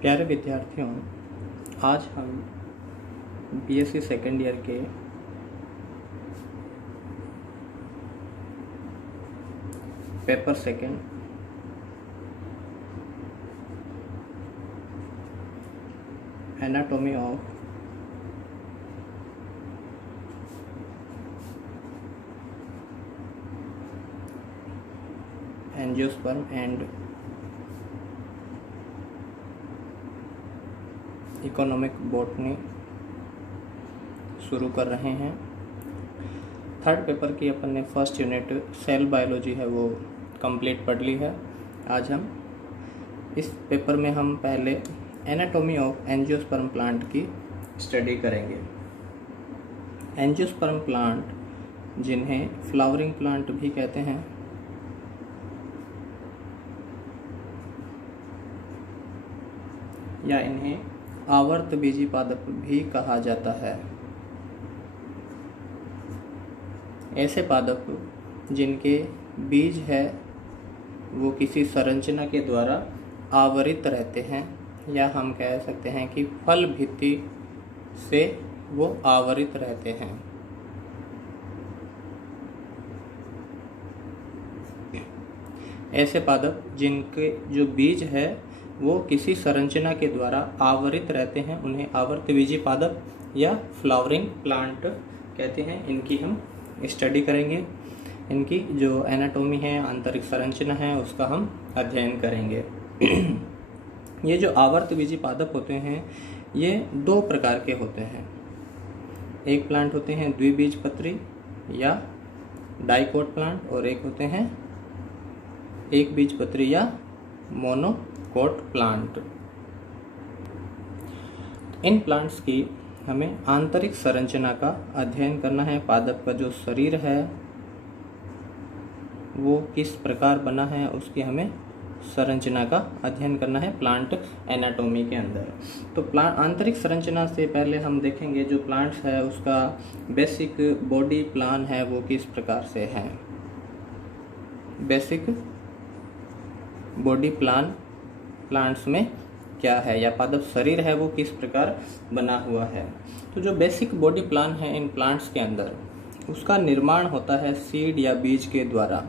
प्यारे विद्यार्थियों, आज हम बीएससी सेकेंड ईयर के paper second anatomy of angiosperm and economic botany शुरू कर रहे हैं। थर्ड पेपर की अपन ने फर्स्ट यूनिट सेल बायोलॉजी है वो कंप्लीट पढ़ ली है। आज हम इस पेपर में हम पहले एनाटॉमी ऑफ एंजियोस्पर्म प्लांट की स्टडी करेंगे। एंजियोस्पर्म प्लांट, जिन्हें फ्लावरिंग प्लांट भी कहते हैं, या इन्हें आवर्त बीजी पादप भी कहा जाता है। ऐसे पादप जिनके बीज है वो किसी संरचना के द्वारा आवरित रहते हैं, या हम कह सकते हैं कि फल भित्ति से वो आवरित रहते हैं। ऐसे पादप जिनके जो बीज है वो किसी संरचना के द्वारा आवरित रहते हैं, उन्हें आवर्तबीजी पादप या फ्लावरिंग प्लांट कहते हैं। इनकी हम स्टडी करेंगे। इनकी जो एनाटॉमी है, आंतरिक संरचना है, उसका हम अध्ययन करेंगे। ये जो आवर्तबीजी पादप होते हैं ये दो प्रकार के होते हैं। एक प्लांट होते हैं द्विबीजपत्री या डाइकोट प्लांट, और एक होते हैं एक बीजपत्री या मोनोकोट प्लांट। इन प्लांट्स की हमें आंतरिक संरचना का अध्ययन करना है। पादप का जो शरीर है वो किस प्रकार बना है, उसकी हमें संरचना का अध्ययन करना है प्लांट एनाटॉमी के अंदर। तो प्लांट आंतरिक संरचना से पहले हम देखेंगे जो प्लांट्स है उसका बेसिक बॉडी प्लान है वो किस प्रकार से है। बेसिक बॉडी प्लान प्लांट्स में क्या है, या पादप शरीर है वो किस प्रकार बना हुआ है। तो जो बेसिक बॉडी प्लान है इन प्लांट्स के अंदर, उसका निर्माण होता है सीड या बीज के द्वारा।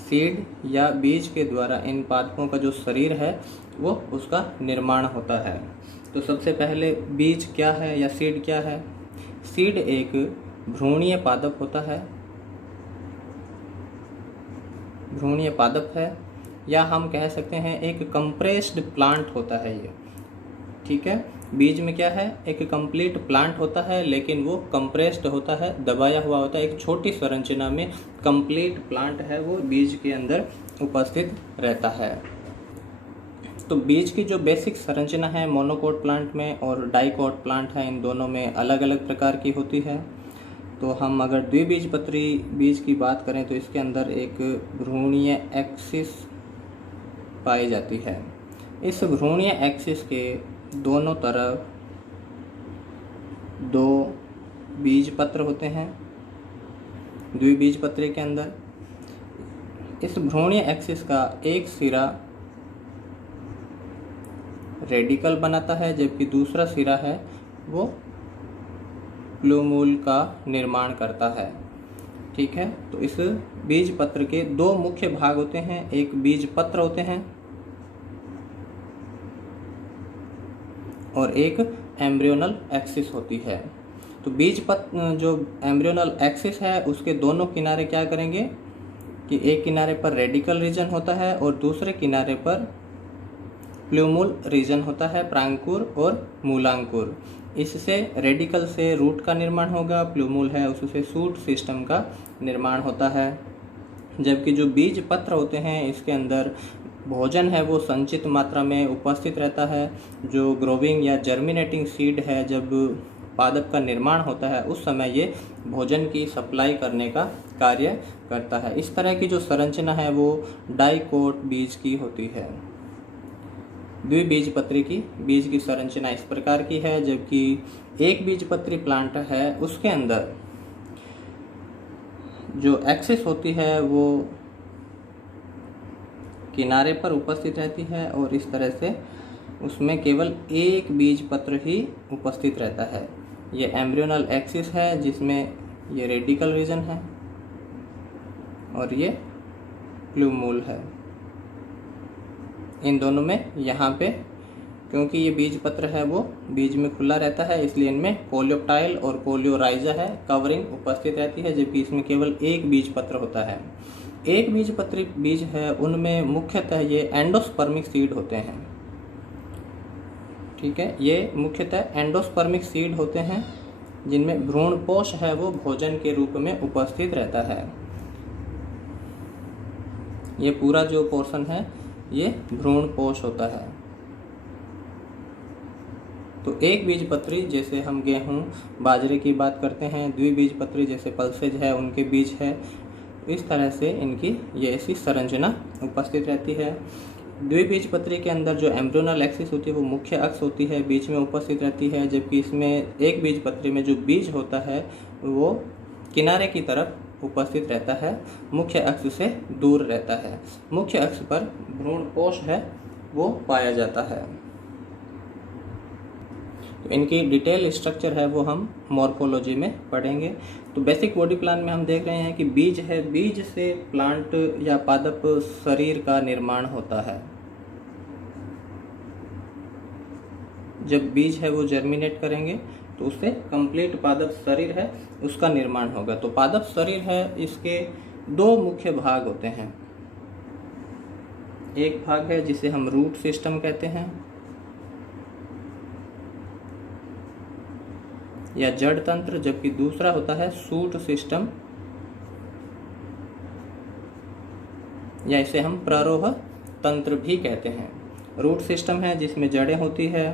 सीड या बीज के द्वारा इन पादपों का जो शरीर है वो उसका निर्माण होता है। तो सबसे पहले बीज क्या है या सीड क्या है। सीड एक भ्रूणीय पादप होता है, भ्रूणीय पादप है, या हम कह सकते हैं एक कंप्रेस्ड प्लांट होता है ये। ठीक है, बीज में क्या है, एक कंप्लीट प्लांट होता है लेकिन वो कंप्रेस्ड होता है, दबाया हुआ होता है। एक छोटी संरचना में कंप्लीट प्लांट है वो बीज के अंदर उपस्थित रहता है। तो बीज की जो बेसिक संरचना है मोनोकोट प्लांट में और डाइकोट प्लांट है, इन दोनों में अलग अलग प्रकार की होती है। तो हम अगर द्विबीजपत्री बीज की बात करें तो इसके अंदर एक भ्रूणीय एक्सिस पाई जाती है। इस भ्रूणीय एक्सिस के दोनों तरफ दो बीजपत्र होते हैं द्विबीजपत्री के अंदर। इस भ्रूणीय एक्सिस का एक सिरा रेडिकल बनाता है, जबकि दूसरा सिरा है वो प्लूमूल का निर्माण करता है। ठीक है, तो इस बीज पत्र के दो मुख्य भाग होते हैं। एक बीज पत्र होते हैं और एक एम्ब्रियोनल एक्सिस होती है। तो बीज पत्र जो एम्ब्रियोनल एक्सिस है उसके दोनों किनारे क्या करेंगे कि एक किनारे पर रेडिकल रीजन होता है और दूसरे किनारे पर प्लूमूल रीजन होता है, प्रांकुर और मूलांकुर। इससे रेडिकल से रूट का निर्माण होगा, प्लूमूल है उससे शूट सिस्टम का निर्माण होता है। जबकि जो बीज पत्र होते हैं इसके अंदर भोजन है वो संचित मात्रा में उपस्थित रहता है। जो ग्रोविंग या जर्मिनेटिंग सीड है, जब पादप का निर्माण होता है उस समय ये भोजन की सप्लाई करने का कार्य करता है। इस तरह की जो संरचना है वो डाइकोट बीज की होती है। द्विबीजपत्री की बीज की संरचना इस प्रकार की है, जबकि एक बीजपत्री प्लांट है उसके अंदर जो एक्सिस होती है वो किनारे पर उपस्थित रहती है और इस तरह से उसमें केवल एक बीज पत्र ही उपस्थित रहता है। ये एम्ब्रियोनल एक्सिस है जिसमें ये रेडिकल रीजन है और ये प्लूमूल है। इन दोनों में यहाँ पे क्योंकि ये बीज पत्र है वो बीज में खुला रहता है, इसलिए इनमें कोलियोप्टाइल और कोलियोराइजा है कवरिंग उपस्थित रहती है, जबकि इसमें केवल एक बीज पत्र होता है। एक बीज पत्री बीज है उनमें मुख्यतः ये एंडोस्पर्मिक सीड होते हैं। ठीक है, ये मुख्यतः एंडोस्पर्मिक सीड होते हैं जिनमें भ्रूणपोष है वो भोजन के रूप में उपस्थित रहता है। ये पूरा जो पोर्शन है ये भ्रूणपोष होता है। तो एक बीजपत्री जैसे हम गेहूं बाजरे की बात करते हैं, द्विबीजपत्री जैसे पल्सेज है उनके बीज है, इस तरह से इनकी ये ऐसी संरचना उपस्थित रहती है। द्विबीजपत्री के अंदर जो एम्ब्रियोनल एक्सिस होती है वो मुख्य अक्ष होती है, बीच में उपस्थित रहती है, जबकि इसमें एक बीजपत्री में जो बीज होता है वो किनारे की तरफ उपस्थित रहता है, मुख्य अक्ष से दूर रहता है। मुख्य अक्ष पर भ्रूणपोष है वो पाया जाता है। तो इनकी डिटेल स्ट्रक्चर है वो हम मॉर्फोलॉजी में पढ़ेंगे। तो बेसिक बॉडी प्लान में हम देख रहे हैं कि बीज है, बीज से प्लांट या पादप शरीर का निर्माण होता है। जब बीज है वो जर्मिनेट करेंगे तो उससे कंप्लीट पादप शरीर है उसका निर्माण होगा। तो पादप शरीर है इसके दो मुख्य भाग होते हैं। एक भाग है जिसे हम रूट सिस्टम कहते हैं या जड़ तंत्र, जबकि दूसरा होता है शूट सिस्टम या इसे हम प्ररोह तंत्र भी कहते हैं। रूट सिस्टम है जिसमें जड़ें होती है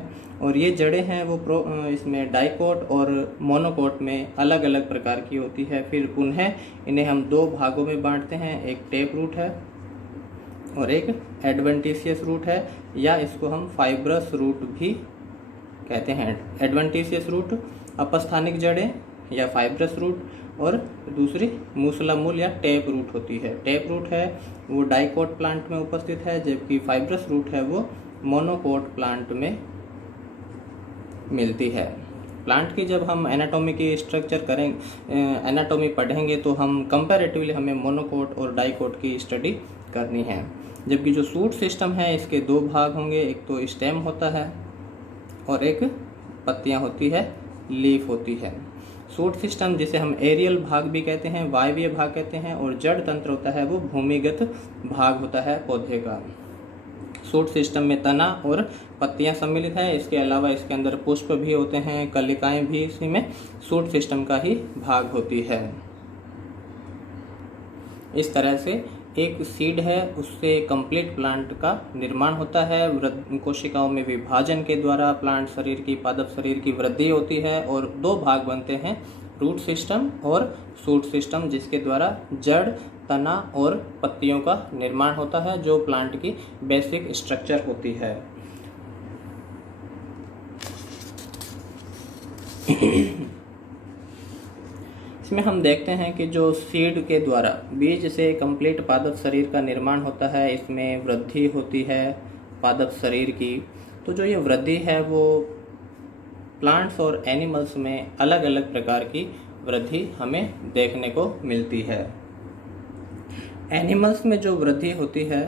और ये जड़ें हैं वो इसमें डाइकोट और मोनोकोट में अलग अलग प्रकार की होती है। फिर पुनः इन्हें हम दो भागों में बांटते हैं, एक टेप रूट है और एक एडवेंटिशियस रूट है, या इसको हम फाइब्रस रूट भी कहते हैं। एडवेंटिशियस रूट अपस्थानिक जड़ें या फाइब्रस रूट, और दूसरी मूसलामूल या टेप रूट होती है। टेप रूट है वो डाइकोट प्लांट में उपस्थित है, जबकि फाइब्रस रूट है वो मोनोकोट प्लांट में मिलती है। प्लांट की जब हम एनाटॉमी की स्ट्रक्चर करेंगे, एनाटॉमी पढ़ेंगे तो हम कंपैरेटिवली हमें मोनोकोट और डाइकोट की स्टडी करनी है। जबकि जो शूट सिस्टम है इसके दो भाग होंगे, एक तो स्टेम होता है और एक पत्तियां होती है, लीफ होती है। शूट सिस्टम जिसे हम एरियल भाग भी कहते हैं, वायवीय भाग कहते हैं, और जड़ तंत्र होता है वो भूमिगत भाग होता है पौधे का। शूट सिस्टम में तना और पत्तियां सम्मिलित है, इसके अलावा इसके अंदर पुष्प भी होते हैं, कलिकाएं भी इसी में शूट सिस्टम का ही भाग होती है। इस तरह से एक सीड है उससे कंप्लीट प्लांट का निर्माण होता है। कोशिकाओं में विभाजन के द्वारा प्लांट शरीर की, पादप शरीर की वृद्धि होती है और दो भाग बनते हैं, रूट सिस्टम और शूट सिस्टम, जिसके द्वारा जड़, तना और पत्तियों का निर्माण होता है, जो प्लांट की बेसिक स्ट्रक्चर होती है। इसमें हम देखते हैं कि जो सीड के द्वारा बीज से कंप्लीट पादप शरीर का निर्माण होता है, इसमें वृद्धि होती है पादप शरीर की। तो जो ये वृद्धि है वो प्लांट्स और एनिमल्स में अलग अलग प्रकार की वृद्धि हमें देखने को मिलती है। एनिमल्स में जो वृद्धि होती है,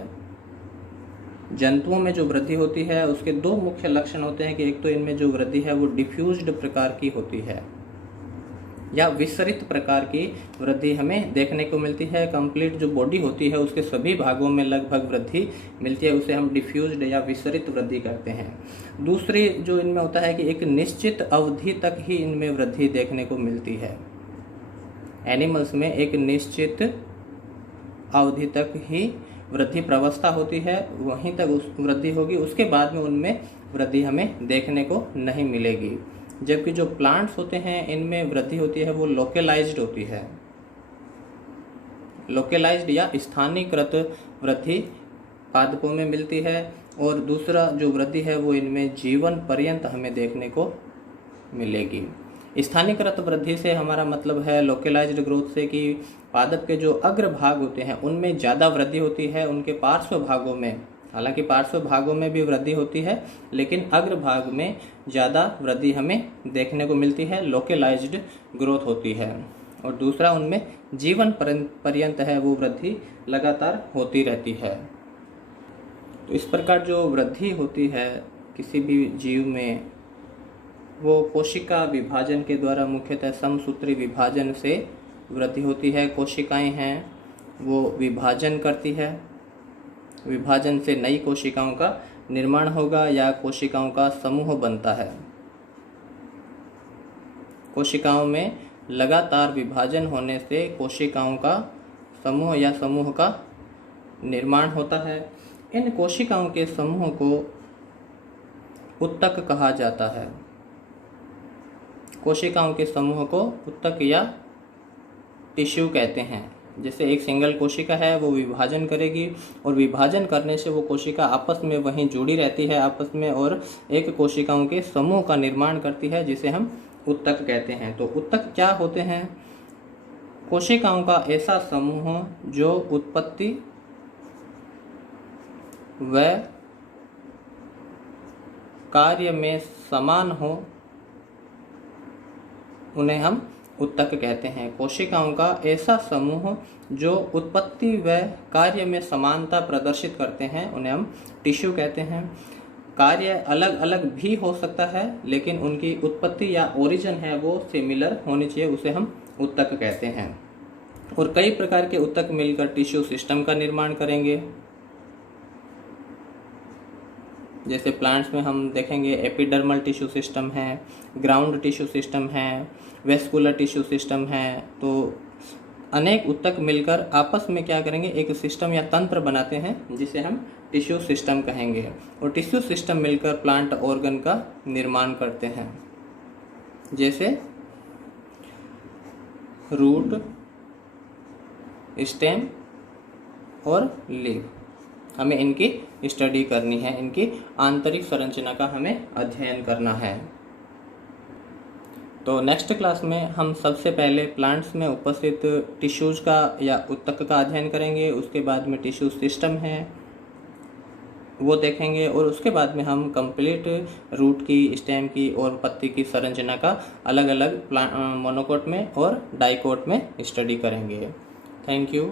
जंतुओं में जो वृद्धि होती है, उसके दो मुख्य लक्षण होते हैं कि एक तो इनमें जो वृद्धि है वो डिफ्यूज्ड प्रकार की होती है या विसरित प्रकार की वृद्धि हमें देखने को मिलती है। कंप्लीट जो बॉडी होती है उसके सभी भागों में लगभग वृद्धि मिलती है, उसे हम डिफ्यूज्ड या विसरित वृद्धि कहते हैं। दूसरी जो इनमें होता है कि एक निश्चित अवधि तक ही इनमें वृद्धि देखने को मिलती है। एनिमल्स में एक निश्चित अवधि तक ही वृद्धि प्रवस्था होती है, वहीं तक उस वृद्धि होगी, उसके बाद में उनमें वृद्धि हमें देखने को नहीं मिलेगी। जबकि जो प्लांट्स होते हैं इनमें वृद्धि होती है वो लोकलाइज्ड होती है। लोकलाइज्ड या स्थानीयकृत वृद्धि पादपों में मिलती है, और दूसरा जो वृद्धि है वो इनमें जीवन पर्यंत हमें देखने को मिलेगी। स्थानीयकृत वृद्धि से हमारा मतलब है लोकलाइज्ड ग्रोथ से कि पादप के जो अग्र भाग होते हैं उनमें ज़्यादा वृद्धि होती है, उनके पार्श्व भागों में हालांकि पार्श्व भागों में भी वृद्धि होती है, लेकिन अग्र भाग में ज़्यादा वृद्धि हमें देखने को मिलती है, लोकलाइज्ड ग्रोथ होती है। और दूसरा उनमें जीवन पर्यंत है वो वृद्धि लगातार होती रहती है। तो इस प्रकार जो वृद्धि होती है किसी भी जीव में, वो कोशिका विभाजन के द्वारा मुख्यतः समसूत्री विभाजन से वृद्धि होती है। कोशिकाएं हैं वो विभाजन करती है, विभाजन से नई कोशिकाओं का निर्माण होगा या कोशिकाओं का समूह बनता है। कोशिकाओं में लगातार विभाजन होने से कोशिकाओं का समूह या समूह का निर्माण होता है। इन कोशिकाओं के समूह को उत्तक कहा जाता है। कोशिकाओं के समूह को उत्तक या टिश्यू कहते हैं। जैसे एक सिंगल कोशिका है वो विभाजन करेगी और विभाजन करने से वो कोशिका आपस में वहीं जुड़ी रहती है आपस में, और एक कोशिकाओं के समूह का निर्माण करती है जिसे हम उत्तक कहते हैं। तो उत्तक क्या होते हैं? कोशिकाओं का ऐसा समूह जो उत्पत्ति व कार्य में समान हो, उन्हें हम उत्तक कहते हैं। कोशिकाओं का ऐसा समूह जो उत्पत्ति व कार्य में समानता प्रदर्शित करते हैं, उन्हें हम टिश्यू कहते हैं। कार्य अलग अलग भी हो सकता है, लेकिन उनकी उत्पत्ति या ओरिजिन है वो सिमिलर होनी चाहिए, उसे हम उत्तक कहते हैं। और कई प्रकार के उत्तक मिलकर टिश्यू सिस्टम का निर्माण करेंगे। जैसे प्लांट्स में हम देखेंगे एपिडर्मल टिश्यू सिस्टम है, ग्राउंड टिश्यू सिस्टम है, वेस्कुलर टिश्यू सिस्टम है। तो अनेक उत्तक मिलकर आपस में क्या करेंगे, एक सिस्टम या तंत्र बनाते हैं जिसे हम टिश्यू सिस्टम कहेंगे। और टिश्यू सिस्टम मिलकर प्लांट ऑर्गन का निर्माण करते हैं, जैसे रूट, स्टेम और लीफ। हमें इनकी स्टडी करनी है, इनकी आंतरिक संरचना का हमें अध्ययन करना है। तो नेक्स्ट क्लास में हम सबसे पहले प्लांट्स में उपस्थित टिश्यूज का या उत्तक का अध्ययन करेंगे, उसके बाद में टिश्यू सिस्टम है वो देखेंगे, और उसके बाद में हम कंप्लीट रूट की, स्टेम की और पत्ती की संरचना का अलग अलग मोनोकोट में और डाइकोट में स्टडी करेंगे। Thank you.